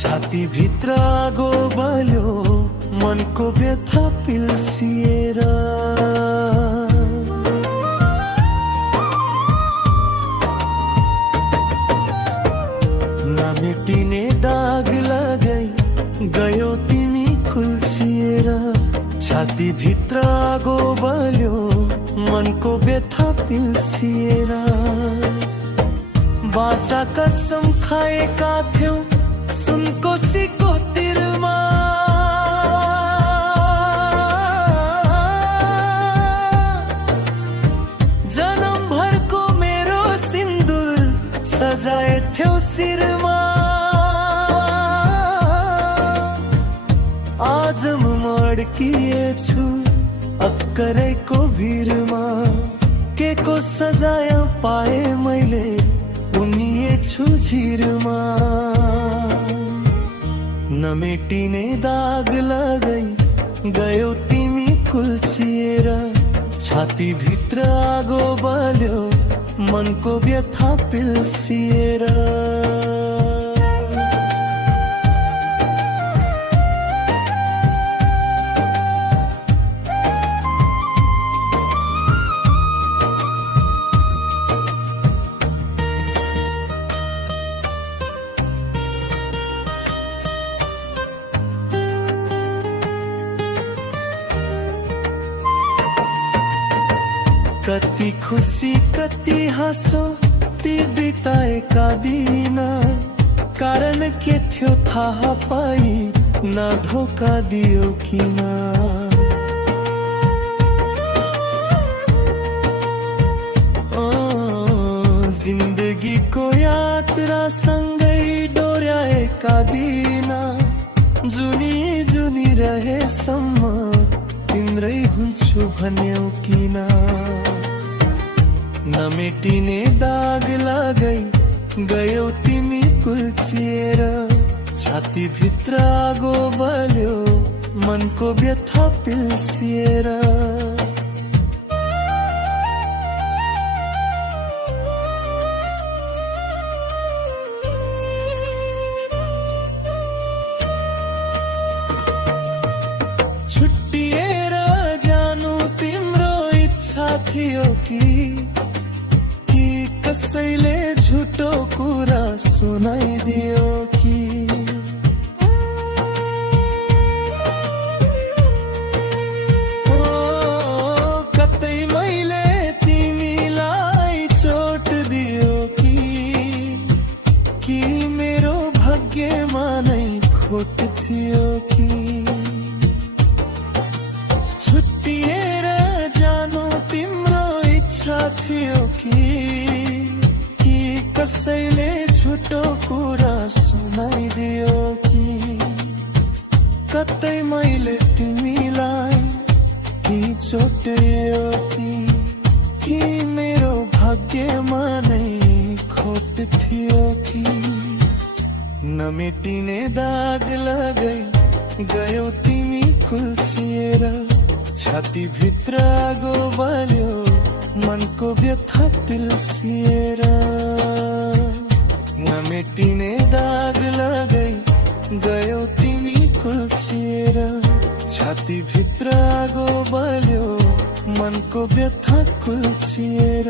छाती भित्र आगो बल्यो मनको व्यथा पिल्सिएर नमेटिने दाग लगाई गयो तिमी कुल्सिएर छाती भित्र आगो बल्यो मनको व्यथा पिल्सिएर बाचा कसम खाएका थियौ सुनको सिको तिरमा जन्मभरको मेरो सिन्दुर सजाए थियौ शिरमा आज म अड्किएछु अक्करैको भिरमा के को सजाय पाए मैले उनिएछु झिरमा नमेटिने दाग लगाई गयो तिमी कुल्चिएर छाती भित्र आगो बल्यो मनको व्यथा पिल्सिएर कति खुसी कति हाँसो ती बिताएका दिन कारण के थियो थाहा पाई न धोका दियो किन जिन्दगीको यात्रा सँगै डोर्याएका दिन जुनी जुनी रहेसम्म तिम्रै हुन्छु भन्यौ किन नमेटिने दाग लगाई गयो तिमी कुल्चिएर छाती भित्र आगो बल्यो मनको व्यथा पिल्सिएर छुट्टिएर जानु तिम्रो इच्छा थियो कि कसैले झुटो कुरा सुनाइदियो कि कतै मैले तिमीलाई चोट दियो कि मेरो भाग्यमा नै खोट थियो कि छुट्टिएर जानु तिम्रो इच्छा थियो कि कसैले झुटो कुरा सुनाइदियो कि कतै मैले तिमीलाई चोट्यो कि मेरो भाग्यमा नै खोट थियो कि नमेटिने दाग लगाई गयो तिमी कुल्चिएर छाती भित्र आगो बल्यो मनको व्यथा पिल्सिएर नमेटिने दाग लगाई गयो तिमी कुल्चिएर छाती भित्र आगो बल्यो मनको व्यथा कुल्चिएर